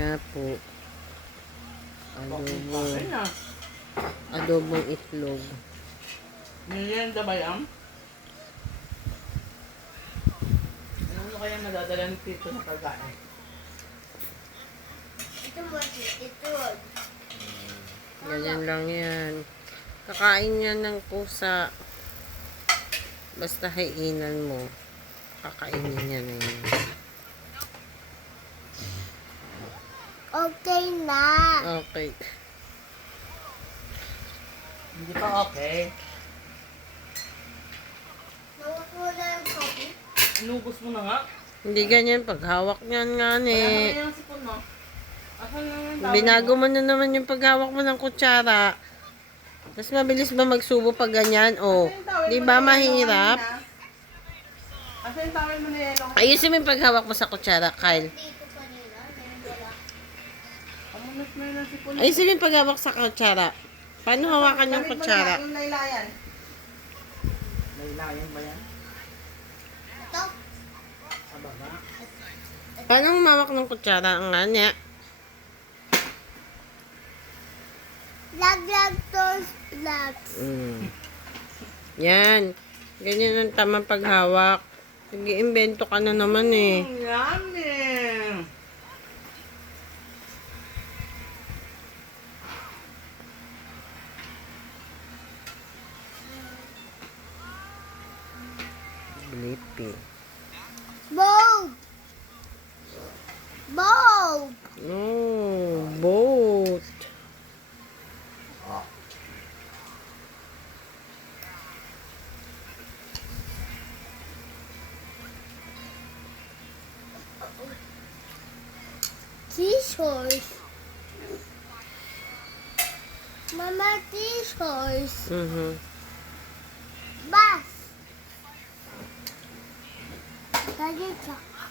Nga po. Adobo. Bakit na? Adobong itlog. Merienda ba yan? Ano kaya nadadala ni Tito na pagkain? Ito mo, ito. Ganyan lang yan. Kakain yan ng pusa. Basta hainan mo. Kakainin niya na yan. Okay na. Okay. Hindi pa okay. Nawak mo na yung coffee. Inubos mo na nga. Hindi ganyan. Paghawak niyan nga Wala eh. na yung sipon mo. Asan na yung tawel Binago mo? mo na naman yung paghawak mo ng kutsara. Mas mabilis ba magsubo pag ganyan? O, Asan yung towel di mo ba na yellow mahirap? kanina? Asan yung towel mo na yellow? Ayusin mo yung paghawak mo sa kutsara, Kyle. Dito kanina. Ngayon wala. Kamunas mo yun ang sipon mo. Ayusin mo yung paghawak sa kutsara. Paano hawakan yung Gamit mo kutsara? na yung laylayan. Laylayan ba yan? Ito. Sa baba? Paano humawak ng kutsara? Ang nga niya. Laglag to laps. Yan. Ganyan ang tamang paghawak. Nag-iimbento ka na naman eh. Yummy! Blippi. Bold. Bold. Oh, boat. Seashores. Mama, seashores. Bus. Daddy truck.